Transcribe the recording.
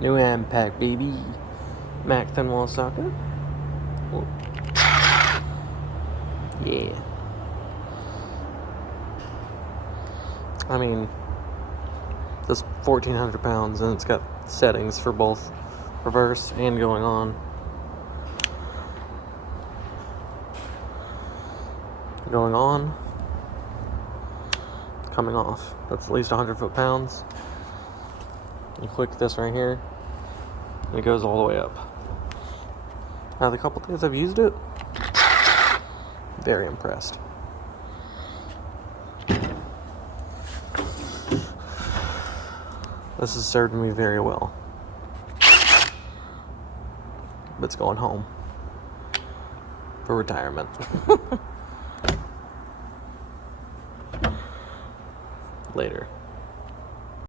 New hand pack, baby. Mac thin wall socket. Oh. Yeah. I mean, this 1,400 pounds, and it's got settings for both reverse and going on. Going on. Coming off. That's at least 100 foot-pounds. You click this right here, and it goes all the way up. Now, the couple days I've used it, very impressed. This has served me very well. But it's going home for retirement. Later.